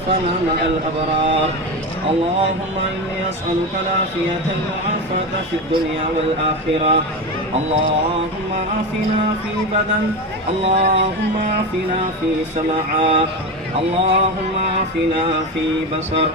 وتوفنا مع الأبرار. اللهم إني أسألك العافية المعافاة في الدنيا والآخرة. اللهم عافنا في بدن، اللهم عافنا في سمع، اللهم عافنا في بصر.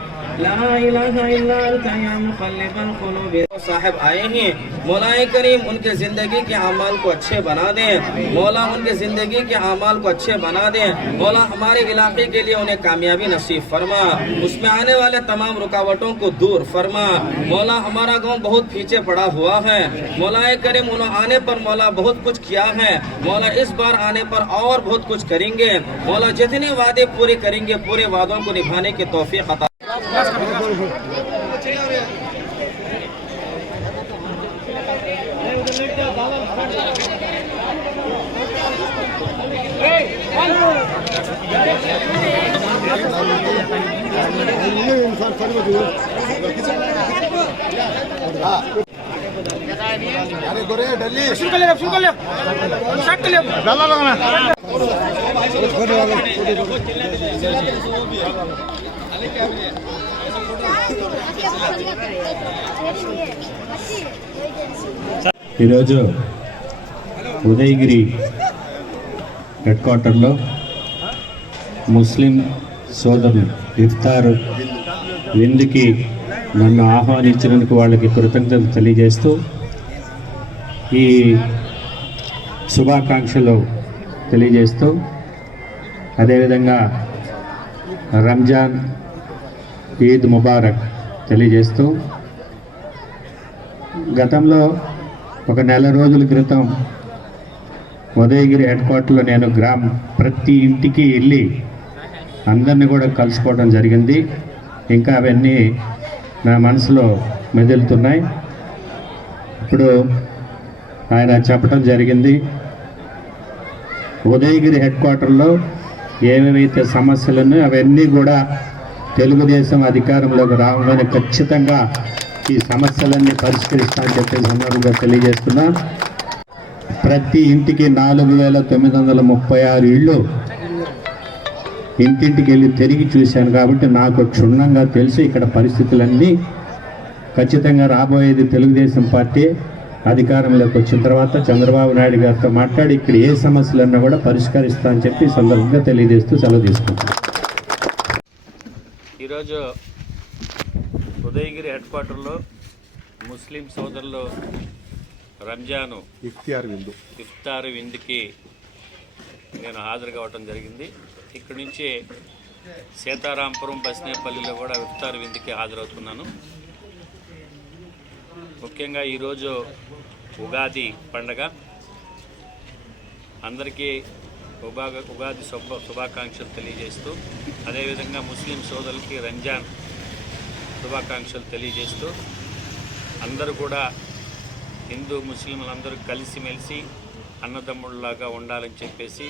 لا إله إلا أنت يا مقلب القلوب. साहब आए हैं, मौला करीम उनके ज़िंदगी के अमाल को अच्छे बना दें, मौला उनके ज़िंदगी के अमाल को अच्छे बना दें, मौला हमारे इलाके के लिए उन्हें कामयाबी नसीब फरमा, उसमें आने वाले तमाम रुकावटों को दूर फरमा। मौला हमारा गांव बहुत पीछे पड़ा हुआ है, मौला करीम उन्होंने आने पर मौला बहुत कुछ किया है, मौला इस बार आने पर और बहुत कुछ करेंगे। मौला जितने वादे पूरे करेंगे पूरे वादों को निभाने की तौफीक अता। अरे गोरे दिल्ली शुरू कर ले स्टार्ट कर ले डाला लगाना ఈరోజు ఉదయగిరి హెడ్ క్వార్టర్లో ముస్లిం సోదరులు ఇఫ్తార్ విందుకి నన్ను ఆహ్వానించినందుకు వాళ్ళకి కృతజ్ఞతలు తెలియజేస్తూ ఈ శుభాకాంక్షలు తెలియజేస్తూ అదేవిధంగా రంజాన్ ఈద్ ముబారక్ తెలియజేస్తూ గతంలో ఒక నెల రోజుల క్రితం ఉదయగిరి హెడ్ క్వార్టర్లో నేను ప్రతి ఇంటికి వెళ్ళి అందరినీ కూడా కలుసుకోవడం జరిగింది. ఇంకా అవన్నీ నా మనసులో మెదులుతున్నాయి. ఇప్పుడు ఆయన చెప్పడం జరిగింది, ఉదయగిరి హెడ్ క్వార్టర్లో ఏమేమైతే సమస్యలు అవన్నీ కూడా తెలుగుదేశం అధికారంలోకి రావగానే ఖచ్చితంగా ఈ సమస్యలన్నీ పరిష్కరిస్తామని చెప్పే సందర్భంగా తెలియజేస్తున్నా. ప్రతి ఇంటికి 4,936 ఇళ్ళు ఇంటింటికి వెళ్ళి తిరిగి చూశాను కాబట్టి నాకు క్షుణ్ణంగా తెలుసు ఇక్కడ పరిస్థితులన్నీ. ఖచ్చితంగా రాబోయేది తెలుగుదేశం పార్టీ అధికారంలోకి వచ్చిన తర్వాత చంద్రబాబు నాయుడు గారితో మాట్లాడి ఇక్కడ ఏ సమస్యలన్నా కూడా పరిష్కరిస్తా అని చెప్పి సందర్భంగా తెలియజేస్తూ సెలవు తీసుకుంటాను. ఈరోజు ఉదయగిరి హెడ్ క్వార్టర్లో ముస్లిం సోదరులు రంజాను ఇఫ్తార్ విందుకి నేను హాజరు కావటం జరిగింది. ఇక్కడి నుంచి సీతారాంపురం బస్నేపల్లిలో కూడా ఇఫ్తార్ విందుకి హాజరవుతున్నాను. ముఖ్యంగా ఈరోజు ఉగాది పండగ, అందరికీ ఉగాది శుభాకాంక్షలు తెలియజేస్తూ అదేవిధంగా ముస్లిం సోదరులకి రంజాన్ శుభాకాంక్షలు తెలియజేస్తూ అందరూ కూడా హిందూ ముస్లింలందరూ కలిసిమెలిసి అన్నదమ్ముళ్ళలాగా ఉండాలని చెప్పేసి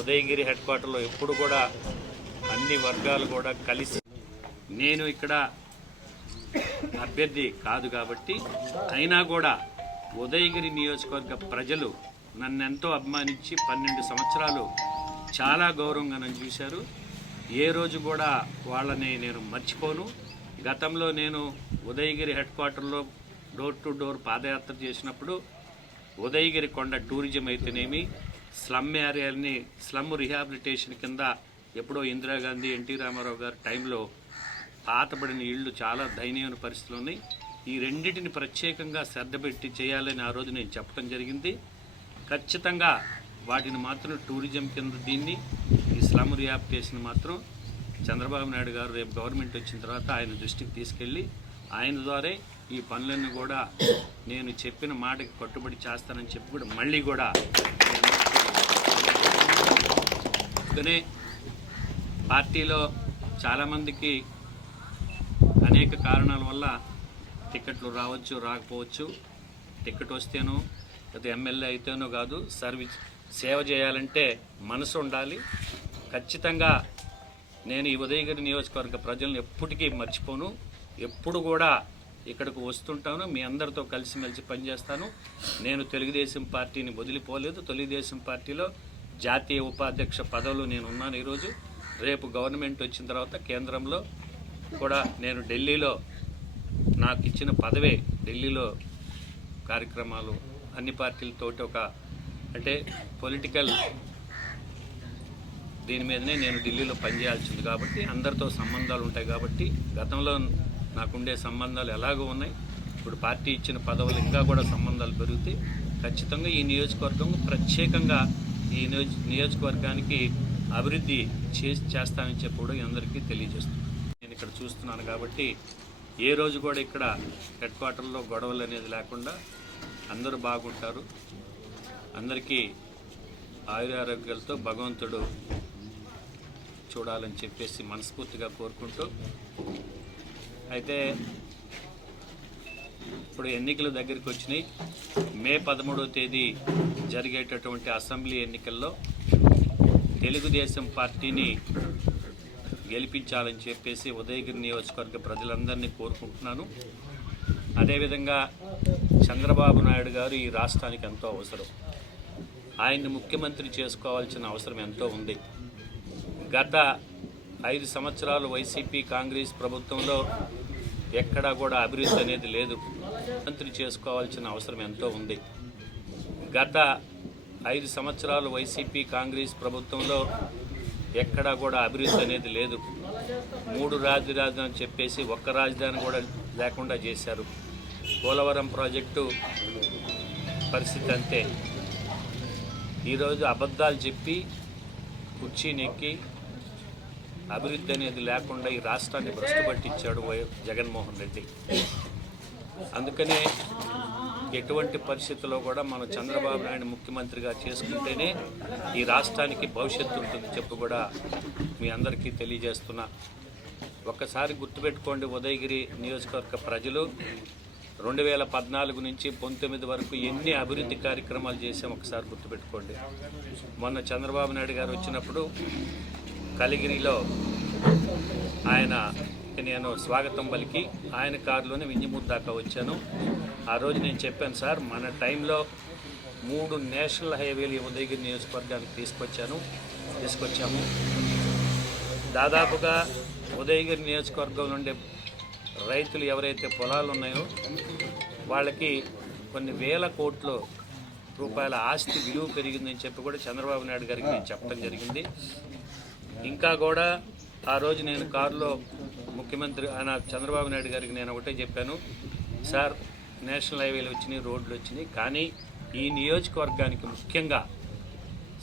ఉదయగిరి హెడ్ క్వార్టర్లో ఎప్పుడు కూడా అన్ని వర్గాలు కూడా కలిసి, నేను ఇక్కడ అభ్యర్థి కాదు కాబట్టి అయినా కూడా ఉదయగిరి నియోజకవర్గ ప్రజలు నన్ను ఎంతో అభిమానించి 12 సంవత్సరాలు చాలా గౌరవంగా నన్ను చూశారు. ఏ రోజు కూడా వాళ్ళని నేను మర్చిపోను. గతంలో నేను ఉదయగిరి హెడ్ క్వార్టర్లో డోర్ టు డోర్ పాదయాత్ర చేసినప్పుడు ఉదయగిరి కొండ టూరిజం అయితేనేమి, స్లమ్ ఏరియాలని స్లమ్ రిహాబిలిటేషన్ కింద ఎప్పుడో ఇందిరాగాంధీ ఎన్టీ రామారావు గారి టైంలో పాతబడిన ఇళ్ళు చాలా దయనీయమైన పరిస్థితులు ఉన్నాయి. ఈ రెండింటిని ప్రత్యేకంగా శ్రద్ధ పెట్టి చేయాలని ఆ రోజు నేను చెప్పడం జరిగింది. ఖచ్చితంగా వాటిని మాత్రం టూరిజం కింద దీన్ని ఈ స్లమ్ రిహాబిలిటేషన్ మాత్రం చంద్రబాబు నాయుడు గారు రేపు గవర్నమెంట్ వచ్చిన తర్వాత ఆయన దృష్టికి తీసుకెళ్ళి ఆయన ద్వారా ఈ పనులన్నీ కూడా నేను చెప్పిన మాటకి కట్టుబడి చేస్తానని చెప్పి కూడా మళ్ళీ కూడా అందుకనే పార్టీలో చాలామందికి అనేక కారణాల వల్ల టికెట్లు రావచ్చు రాకపోవచ్చు. టికెట్ వస్తేనో లేదా ఎమ్మెల్యే అయితేనో కాదు, సేవ చేయాలంటే మనసు ఉండాలి. ఖచ్చితంగా నేను ఈ ఉదయగిరి నియోజకవర్గ ప్రజలను ఎప్పటికీ మర్చిపోను. ఎప్పుడు కూడా ఇక్కడికి వస్తుంటాను, మీ అందరితో కలిసిమెలిసి పనిచేస్తాను. నేను తెలుగుదేశం పార్టీని వదిలిపోలేదు. తెలుగుదేశం పార్టీలో జాతీయ ఉపాధ్యక్ష పదవిలో నేను ఉన్నాను. ఈరోజు రేపు గవర్నమెంట్ వచ్చిన తర్వాత కేంద్రంలో కూడా నేను ఢిల్లీలో నాకు ఇచ్చిన పదవే ఢిల్లీలో కార్యక్రమాలు అన్ని పార్టీలతోటి అంటే పొలిటికల్ దీని మీదనే నేను ఢిల్లీలో పనిచేయాల్సింది కాబట్టి అందరితో సంబంధాలు ఉంటాయి కాబట్టి గతంలో నాకుండే సంబంధాలు ఎలాగో ఉన్నాయి. ఇప్పుడు పార్టీ ఇచ్చిన పదవులు ఇంకా కూడా సంబంధాలు పెరుగుతాయి. ఖచ్చితంగా ఈ నియోజకవర్గం ప్రత్యేకంగా ఈ నియోజకవర్గానికి అభివృద్ధి చేస్తానని చెప్పి కూడా అందరికీ తెలియజేస్తున్నాను. నేను ఇక్కడ చూస్తున్నాను కాబట్టి ఏ రోజు కూడా ఇక్కడ హెడ్ క్వార్టర్లో గొడవలు అనేది లేకుండా అందరూ బాగుంటారు. అందరికీ ఆయురారోగ్యాలతో భగవంతుడు చూడాలని చెప్పేసి మనస్ఫూర్తిగా కోరుకుంటూ, అయితే ఇప్పుడు ఎన్నికల దగ్గరికి వచ్చినాయి. మే 13వ తేదీ జరిగేటటువంటి అసెంబ్లీ ఎన్నికల్లో తెలుగుదేశం పార్టీని గెలిపించాలని చెప్పేసి ఉదయగిరి నియోజకవర్గ ప్రజలందరినీ కోరుకుంటున్నాను. అదేవిధంగా చంద్రబాబు నాయుడు గారు ఈ రాష్ట్రానికి ఎంతో అవసరం. ఆయన్ని ముఖ్యమంత్రి చేసుకోవాల్సిన అవసరం ఎంతో ఉంది. గత 5 సంవత్సరాలు వైసీపీ కాంగ్రెస్ ప్రభుత్వంలో ఎక్కడా కూడా అభివృద్ధి అనేది లేదు. మంత్రి చేసుకోవాల్సిన అవసరం ఎంతో ఉంది. గత 5 సంవత్సరాలు వైసీపీ కాంగ్రెస్ ప్రభుత్వంలో ఎక్కడా కూడా అభివృద్ధి అనేది లేదు. 3 రాజధానులు అని చెప్పేసి ఒక్క రాజధాని కూడా లేకుండా చేశారు. పోలవరం ప్రాజెక్టు పరిస్థితి అంతే. ఈరోజు అబద్ధాలు చెప్పి కుర్చీనెక్కి అభివృద్ధి అనేది లేకుండా ఈ రాష్ట్రాన్ని భ్రష్టు పట్టించాడు జగన్మోహన్ రెడ్డి. అందుకనే ఎటువంటి పరిస్థితుల్లో కూడా మనం చంద్రబాబు నాయుడు ముఖ్యమంత్రిగా చేసుకుంటేనే ఈ రాష్ట్రానికి భవిష్యత్తు ఉంటుంది చెప్పి కూడా మీ అందరికీ తెలియజేస్తున్నా. ఒక్కసారి గుర్తుపెట్టుకోండి, ఉదయగిరి నియోజకవర్గ ప్రజలు 2014 నుంచి 19 వరకు ఎన్ని అభివృద్ధి కార్యక్రమాలు చేసాం ఒకసారి గుర్తుపెట్టుకోండి. మొన్న చంద్రబాబు నాయుడు గారు వచ్చినప్పుడు కలిగిరిలో నేను స్వాగతం పలికి ఆయన కారులోనే వింజమూరు దాకా వచ్చాను. ఆ రోజు నేను చెప్పాను, సార్ మన టైంలో 3 నేషనల్ హైవేలు ఉదయగిరి నియోజకవర్గానికి తీసుకొచ్చాము. దాదాపుగా ఉదయగిరి నియోజకవర్గం నుండి రైతులు ఎవరైతే పొలాలు ఉన్నాయో వాళ్ళకి కొన్ని వేల కోట్ల రూపాయల ఆస్తి విలువ పెరిగిందని చెప్పి కూడా చంద్రబాబు నాయుడు గారికి నేను చెప్పడం జరిగింది. ఇంకా కూడా ఆ రోజు నేను కారులో ముఖ్యమంత్రి చంద్రబాబు నాయుడు గారికి నేను ఒకటే చెప్పాను, సార్ నేషనల్ హైవేలు వచ్చినాయి, రోడ్లు వచ్చినాయి, కానీ ఈ నియోజకవర్గానికి ముఖ్యంగా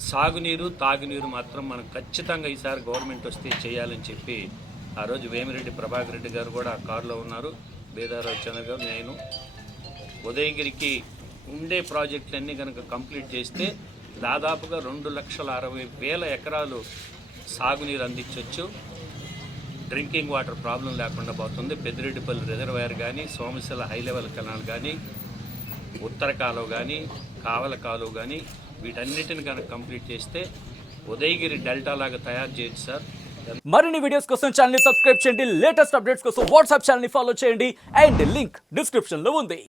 సాగునీరు తాగునీరు మాత్రం మనం ఖచ్చితంగా ఈసారి గవర్నమెంట్ వస్తే చేయాలని చెప్పి ఆ రోజు వేమిరెడ్డి ప్రభాకర్ రెడ్డి గారు కూడా ఆ కారులో ఉన్నారు, బేదారావు చంద్ర గారు, నేను. ఉదయగిరికి ఉండే ప్రాజెక్టులన్నీ కనుక కంప్లీట్ చేస్తే దాదాపుగా 2,60,000 ఎకరాలు సాగునీరు అందించవచ్చు. డ్రింకింగ్ వాటర్ ప్రాబ్లం లేకుండా పోతుంది. పెద్దిరెడ్డిపల్లి రిజర్వాయర్ కానీ, సోమశిల హై లెవెల్ కెనాల్ కానీ, ఉత్తర కాలువ కానీ, కావల కాలువ కానీ, వీటన్నిటిని కనుక కంప్లీట్ చేస్తే ఉదయగిరి డెల్టా లాగా తయారు చేయొచ్చు సార్. మరిన్ని వీడియోస్ కోసం ఛానల్ ని సబ్స్క్రైబ్ చేయండి. లేటెస్ట్ అప్డేట్స్ కోసం వాట్సాప్ ఛానల్ ని ఫాలో చేయండి. అండ్ లింక్ డిస్క్రిప్షన్ లో ఉంది.